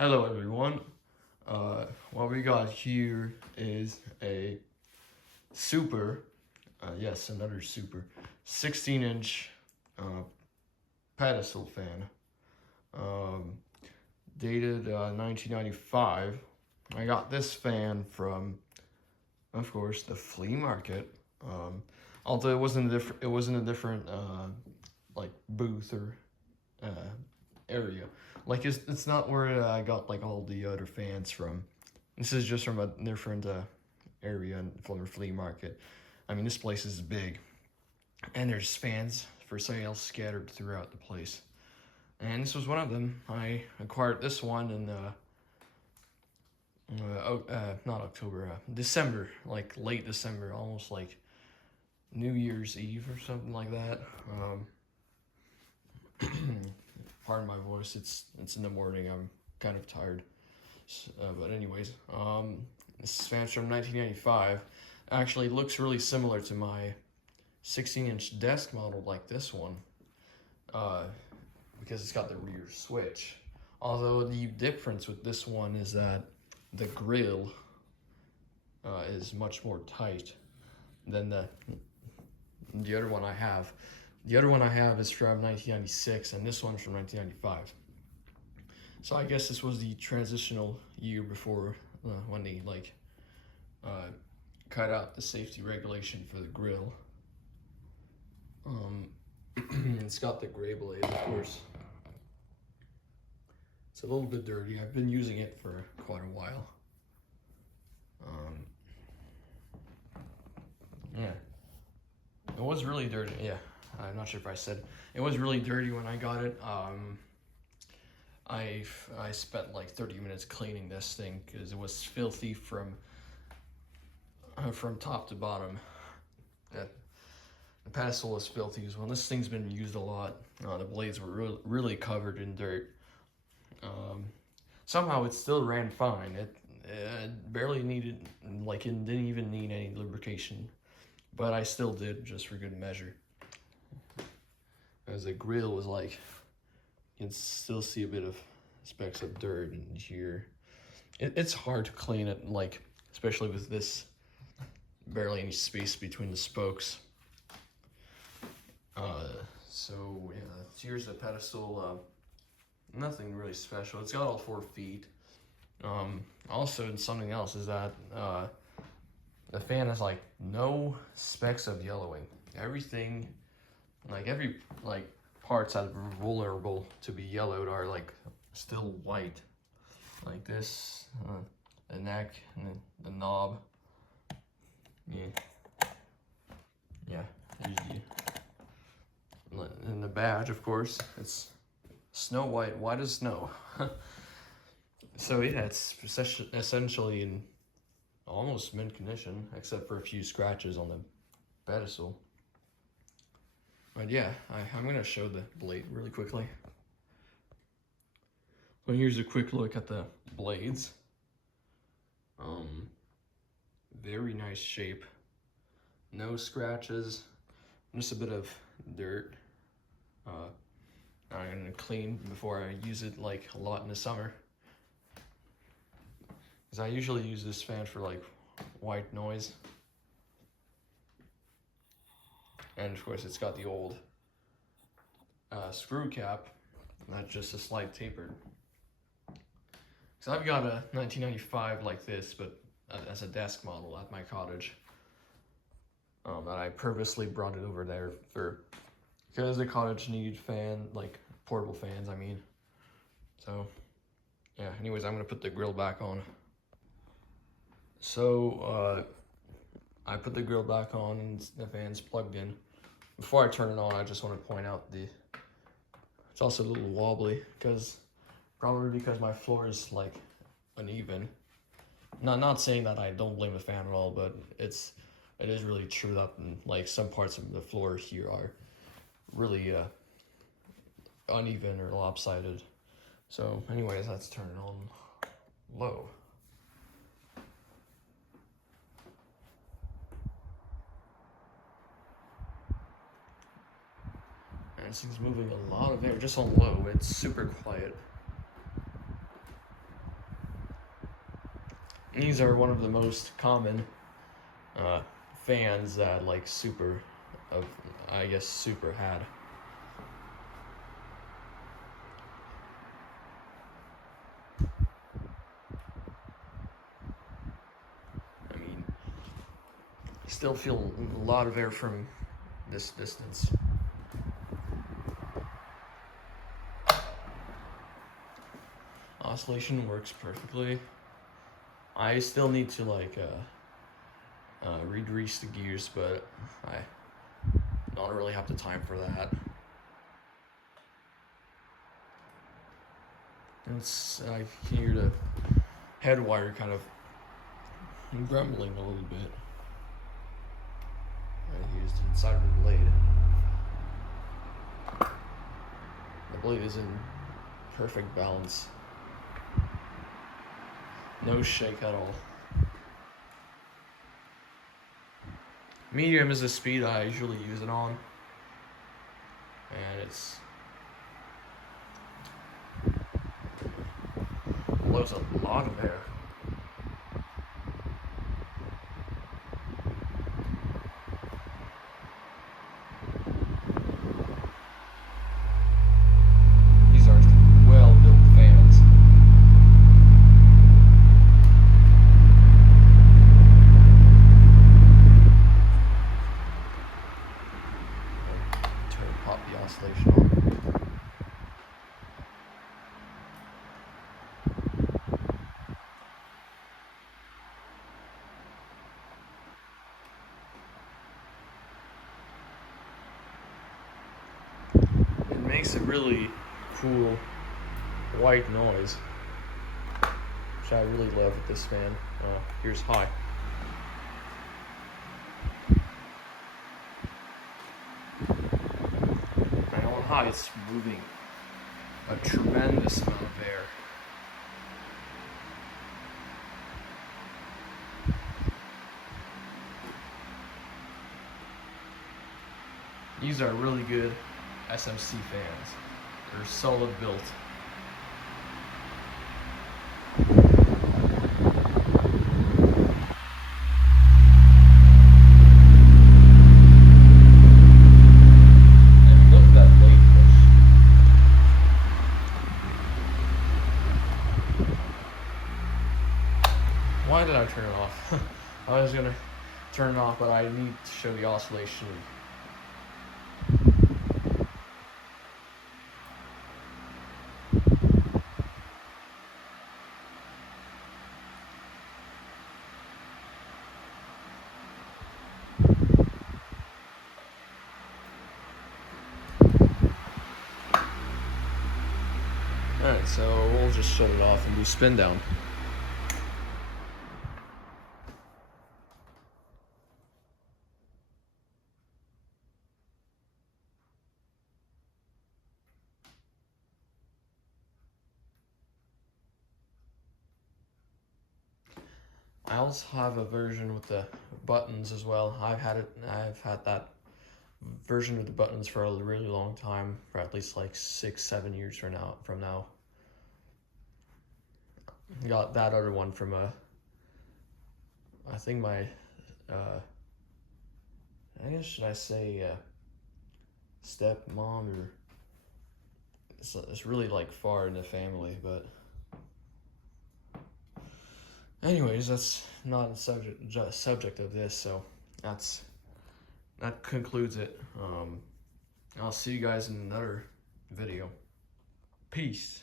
Hello everyone. What we got here is a super, yes, another super, 16-inch pedestal fan, um, dated 1995. I got this fan from, of course, the flea market. Although it wasn't a different like booth or uh, area. Like it's not where I got like all the other fans from. This is just from a different area for the flea market. I mean, this place is big, and there's fans for sale scattered throughout the place. And this was one of them. I acquired this one in not October, December, like late December, almost like New Year's Eve or something like that. Pardon my voice. It's in the morning. I'm kind of tired. But anyways, this fan's from 1995. Actually, looks really similar to my 16-inch desk model like this one, because it's got the rear switch. Although the difference with this one is that the grill is much more tight than the other one I have. The other one I have is from 1996, and this one's from 1995. So I guess this was the transitional year before when they cut out the safety regulation for the grill. It's got the gray blade, of course. It's a little bit dirty. I've been using it for quite a while. Yeah, it was really dirty. Yeah, I'm not sure if I said it was really dirty when I got it. I spent like 30 minutes cleaning this thing because it was filthy from top to bottom. Yeah, the pedestal is filthy as well. This thing's been used a lot. The blades were really covered in dirt. Somehow it still ran fine. It barely needed, like it didn't even need any lubrication, but I still did just for good measure. As the grill was like, you can still see a bit of specks of dirt in here. It's hard to clean it, like especially with this barely any space between the spokes. So yeah, here's the pedestal. Nothing really special. It's got all 4 feet. Also, something else is that the fan has like no specks of yellowing. Everything, every parts that are vulnerable to be yellowed are like still white, like this, the neck and the knob. Yeah. And the badge, of course, it's snow white, white as snow. So yeah, it's essentially in almost mint condition, except for a few scratches on the pedestal. But yeah, I'm gonna show the blade really quickly. So here's a quick look at the blades. Very nice shape. No scratches, just a bit of dirt. I'm gonna clean before I use it like a lot in the summer. Because I usually use this fan for like white noise. And of course it's got the old screw cap that's just a slight tapered. So I've got a 1995 like this, but as a desk model at my cottage. And I purposely brought it over there because the cottage need portable fans, I mean. So yeah, anyways, I'm gonna put the grill back on. So I put the grill back on and the fan's plugged in. Before I turn it on, I just want to point out it's also a little wobbly probably because my floor is like uneven. Not saying that I don't blame the fan at all, but it is really chewed up, and like some parts of the floor here are really uneven or lopsided. So anyways, let's turn it on low. And this thing's moving a lot of air just on low. It's super quiet. These are one of the most common fans that like Super, I guess Super had. I mean, still feel a lot of air from this distance. Oscillation works perfectly. I still need to like re-grease the gears, but I don't really have the time for that. I can hear the head wire kind of grumbling a little bit. Here's the inside of the blade. The blade is in perfect balance. No shake at all. Medium is the speed I usually use it on. And it's blows a lot of air. These are well-built fans. Pop the oscillation on. It makes a really cool white noise, which I really love with this fan. Here's high. And on high, it's moving a tremendous amount of air. These are really good SMC fans. They're solid built. And look at that blade push. Why did I turn it off? I was gonna turn it off, but I need to show the oscillation. Alright, so we'll just shut it off and do spin down. I also have a version with the buttons as well. I've had that version with the buttons for a really long time, for at least like 6-7 years from now. Got that other one from I think my I guess should I say stepmom, or it's really like far in the family, but anyways, that's not the subject of this, so that concludes it. I'll see you guys in another video. Peace.